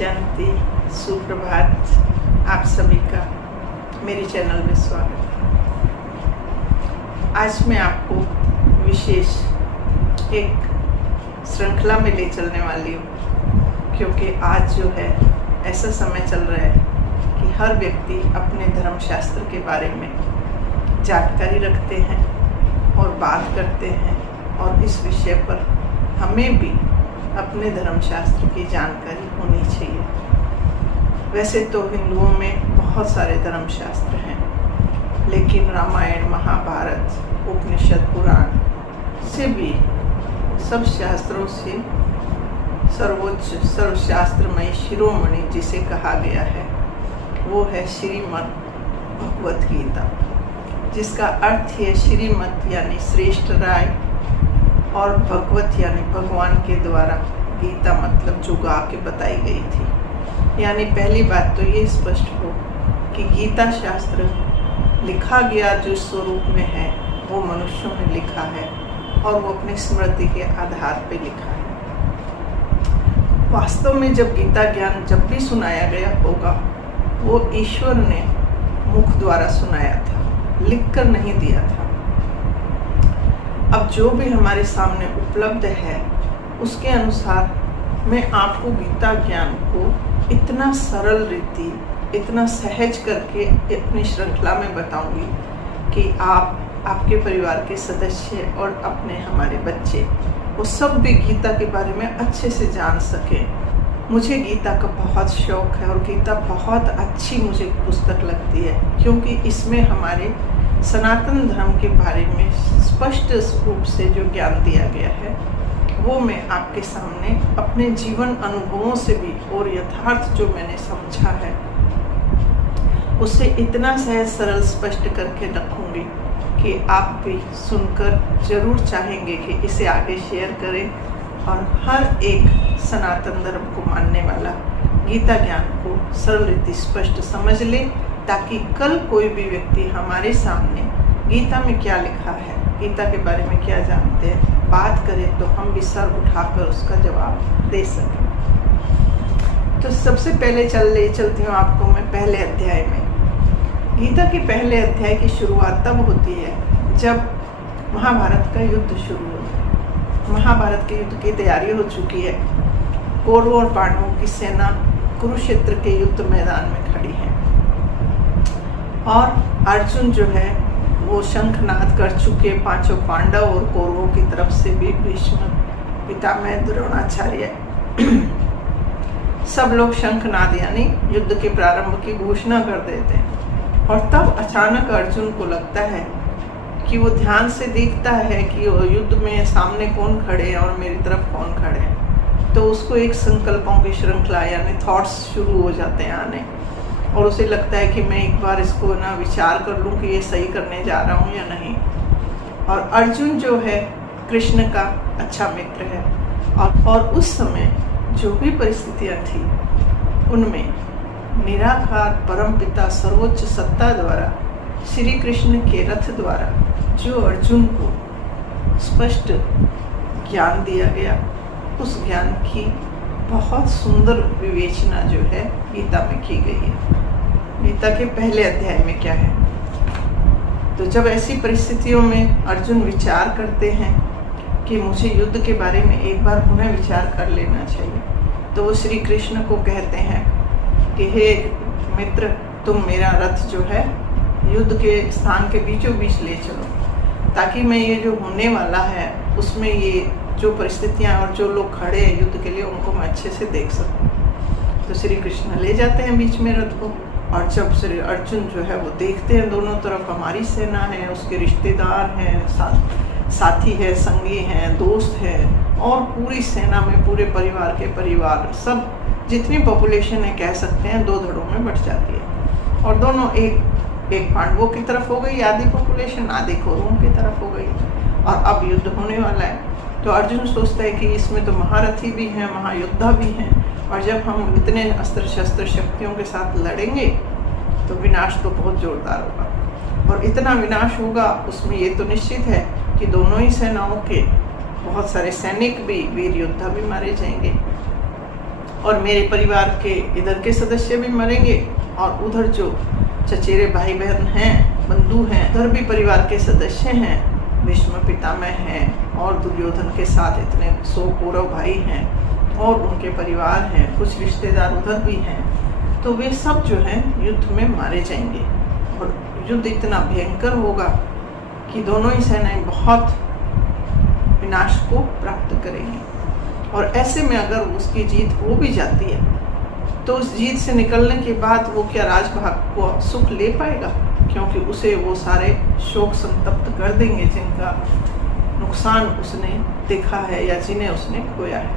शांति, सुप्रभात। आप सभी का मेरे चैनल में स्वागत है। आज मैं आपको विशेष एक श्रृंखला में ले चलने वाली हूँ, क्योंकि आज जो है ऐसा समय चल रहा है कि हर व्यक्ति अपने धर्मशास्त्र के बारे में जानकारी रखते हैं और बात करते हैं, और इस विषय पर हमें भी अपने धर्मशास्त्र की जानकारी होनी चाहिए। वैसे तो हिंदुओं में बहुत सारे धर्मशास्त्र हैं, लेकिन रामायण, महाभारत, उपनिषद, पुराण से भी सब शास्त्रों से सर्वोच्च सर्वशास्त्रमय शिरोमणि जिसे कहा गया है वो है श्रीमद् भगवत गीता, जिसका अर्थ है श्रीमद् यानी श्रेष्ठ राय और भगवत यानी भगवान के द्वारा गीता मतलब जो गा के बताई गई थी। यानी पहली बात तो ये स्पष्ट हो कि गीता शास्त्र लिखा गया जो स्वरूप में है वो मनुष्यों ने लिखा है और वो अपनी स्मृति के आधार पे लिखा है। वास्तव में जब गीता ज्ञान जब भी सुनाया गया होगा वो ईश्वर ने मुख द्वारा सुनाया था, लिख कर नहीं दिया था। अब जो भी हमारे सामने उपलब्ध है उसके अनुसार मैं आपको गीता ज्ञान को इतना सरल रीति, इतना सहज करके अपनी श्रृंखला में बताऊंगी कि आप, आपके परिवार के सदस्य और अपने हमारे बच्चे वो सब भी गीता के बारे में अच्छे से जान सकें। मुझे गीता का बहुत शौक है और गीता बहुत अच्छी मुझे पुस्तक लगती है, क्योंकि इसमें हमारे सनातन धर्म के बारे में स्पष्ट रूप से जो ज्ञान दिया गया है वो मैं आपके सामने अपने जीवन अनुभवों से भी और यथार्थ जो मैंने समझा है उसे इतना सहज सरल स्पष्ट करके रखूंगी कि आप भी सुनकर जरूर चाहेंगे कि इसे आगे शेयर करें और हर एक सनातन धर्म को मानने वाला गीता ज्ञान को सरल रीति स्पष्ट समझ ले, ताकि कल कोई भी व्यक्ति हमारे सामने गीता में क्या लिखा है, गीता के बारे में क्या जानते हैं, बात करें तो हम भी सर उठाकर उसका जवाब दे सकें। तो सबसे पहले चलती हूँ आपको मैं पहले अध्याय में। गीता के पहले अध्याय की शुरुआत तब होती है जब महाभारत का युद्ध शुरू होता है। महाभारत के युद्ध की तैयारी हो चुकी है। कौरवों और पांडवों की सेना कुरुक्षेत्र के युद्ध मैदान में खड़ी है और अर्जुन जो है वो शंखनाद कर चुके। पांचों पांडव और कौरवों की तरफ से भी भीष्म, पितामह, द्रोणाचार्य सब लोग शंखनाद यानी युद्ध के प्रारंभ की घोषणा कर देते हैं। और तब अचानक अर्जुन को लगता है कि वो ध्यान से देखता है कि युद्ध में सामने कौन खड़े हैं और मेरी तरफ कौन खड़े हैं। तो उसको एक संकल्पों की श्रृंखला यानी थॉट्स शुरू हो जाते हैं आने, और उसे लगता है कि मैं एक बार इसको ना विचार कर लूँ कि ये सही करने जा रहा हूँ या नहीं। और अर्जुन जो है कृष्ण का अच्छा मित्र है और उस समय जो भी परिस्थितियाँ थी उनमें निराकार परमपिता सर्वोच्च सत्ता द्वारा श्री कृष्ण के रथ द्वारा जो अर्जुन को स्पष्ट ज्ञान दिया गया, उस ज्ञान की बहुत सुंदर विवेचना जो है गीता में की गई है। गीता के पहले अध्याय में क्या है, तो जब ऐसी परिस्थितियों में अर्जुन विचार करते हैं कि मुझे युद्ध के बारे में एक बार पुनः विचार कर लेना चाहिए, तो वो श्री कृष्ण को कहते हैं कि हे मित्र, तुम मेरा रथ जो है युद्ध के स्थान के बीचों बीच ले चलो, ताकि मैं ये जो होने वाला है उसमें ये जो परिस्थितियाँ और जो लोग खड़े हैं युद्ध के लिए उनको मैं अच्छे से देख सकूं। तो श्री कृष्ण ले जाते हैं बीच में रथ को, और जब श्री अर्जुन जो है वो देखते हैं दोनों तरफ हमारी सेना है, उसके रिश्तेदार हैं, साथी है, संगी हैं, दोस्त हैं, और पूरी सेना में पूरे परिवार के परिवार सब जितनी पॉपुलेशन है कह सकते हैं दो धड़ों में बट जाती है। और दोनों एक पांडवों की तरफ हो गई आधी पॉपुलेशन, आधी कौरवों की तरफ हो गई, और अब युद्ध होने वाला है। तो अर्जुन सोचता है कि इसमें तो महारथी भी हैं, महायोद्धा भी हैं, और जब हम इतने अस्त्र शस्त्र शक्तियों के साथ लड़ेंगे तो विनाश तो बहुत जोरदार होगा, और इतना विनाश होगा उसमें ये तो निश्चित है कि दोनों ही सेनाओं के बहुत सारे सैनिक भी, वीर योद्धा भी मारे जाएंगे। और मेरे परिवार के इधर के सदस्य भी मरेंगे और उधर जो चचेरे भाई बहन हैं, बंधु हैं, उधर भी परिवार के सदस्य हैं, भीष्म पितामह हैं और दुर्योधन के साथ इतने 100 कौरव भाई हैं और उनके परिवार हैं, कुछ रिश्तेदार उधर भी हैं, तो वे सब जो हैं युद्ध में मारे जाएंगे और युद्ध इतना भयंकर होगा कि दोनों ही सेनाएं बहुत विनाश को प्राप्त करेंगी। और ऐसे में अगर उसकी जीत हो भी जाती है तो उस जीत से निकलने के बाद वो क्या राजभाग को सुख ले पाएगा, क्योंकि उसे वो सारे शोक संतप्त कर देंगे जिनका नुकसान उसने देखा है या जिन्हें उसने खोया है।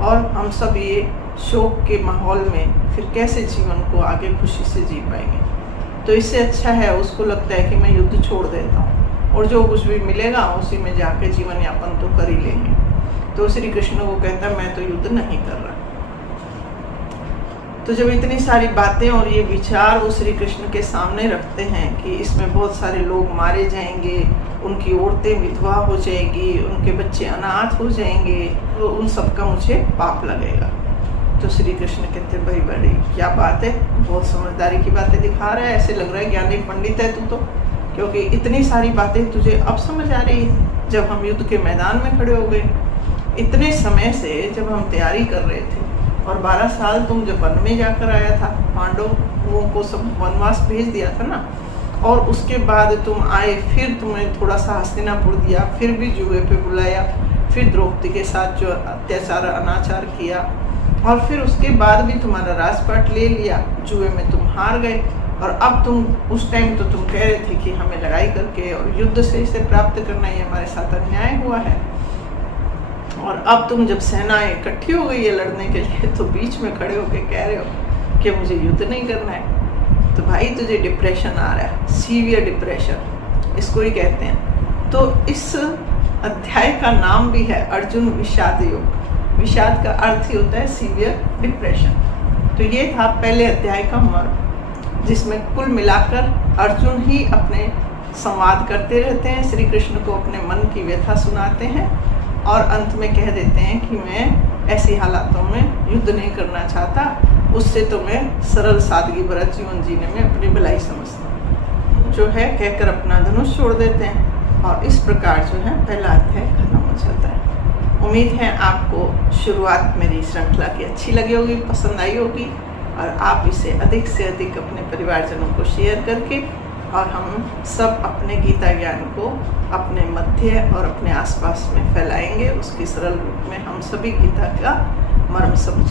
और हम सब ये शोक के माहौल में फिर कैसे जीवन को आगे खुशी से जी पाएंगे। तो इससे अच्छा है, उसको लगता है कि मैं युद्ध छोड़ देता हूँ और जो कुछ भी मिलेगा उसी में जाके जीवन यापन तो कर ही लेंगे। तो श्री कृष्ण को कहता है मैं तो युद्ध नहीं कर रहा। तो जब इतनी सारी बातें और ये विचार वो श्री कृष्ण के सामने रखते हैं कि इसमें बहुत सारे लोग मारे जाएंगे, उनकी औरतें विधवा हो जाएगी, उनके बच्चे अनाथ हो जाएंगे, तो उन सब का मुझे पाप लगेगा। तो श्री कृष्ण कहते भाई बड़ी क्या बात है, बहुत समझदारी की बातें दिखा रहा है, ऐसे लग रहा है ज्ञानी पंडित है तू तो, क्योंकि इतनी सारी बातें तुझे अब समझ आ रही है जब हम युद्ध के मैदान में खड़े हो गए। इतने समय से जब हम तैयारी कर रहे थे और 12 साल तुम जब वन में जाकर आया था, पांडवों को सब वनवास भेज दिया था ना, और उसके बाद तुम आए, फिर तुम्हें थोड़ा सा हस्तिनापुर दिया, फिर भी जुए पे बुलाया, फिर द्रौपदी के साथ जो अत्याचार अनाचार किया, और फिर उसके बाद भी तुम्हारा राजपाट ले लिया, जुए में तुम हार गए। और अब तुम उस टाइम तो तुम कह रहे थे कि हमें लड़ाई करके और युद्ध से इसे प्राप्त करना ही हमारे साथ अन्याय हुआ है। और अब तुम जब सेनाएं इकट्ठी हो गई है लड़ने के लिए, तो बीच में खड़े होकर कह रहे हो कि मुझे युद्ध नहीं करना है। तो भाई तुझे डिप्रेशन आ रहा है, सीवियर डिप्रेशन इसको ही कहते हैं। तो इस अध्याय का नाम भी है अर्जुन विषाद योग। विषाद का अर्थ ही होता है सीवियर डिप्रेशन। तो ये था पहले अध्याय का मर्म, जिसमें कुल मिलाकर अर्जुन ही अपने संवाद करते रहते हैं, श्री कृष्ण को अपने मन की व्यथा सुनाते हैं और अंत में कह देते हैं कि मैं ऐसी हालातों में युद्ध नहीं करना चाहता, उससे तो मैं सरल सादगी भरा जीवन जीने में अपनी भलाई समझता हूँ, जो है कहकर अपना धनुष छोड़ देते हैं। और इस प्रकार जो है पहला अध्याय खत्म हो जाता है। उम्मीद है आपको शुरुआत मेरी श्रृंखला की अच्छी लगी होगी, पसंद आई होगी, और आप इसे अधिक से अधिक अपने परिवारजनों को शेयर करके और हम सब अपने गीता ज्ञान को अपने मध्य और अपने आसपास में फैलाएंगे। उसकी सरल रूप में हम सभी गीता का मर्म समझेंगे।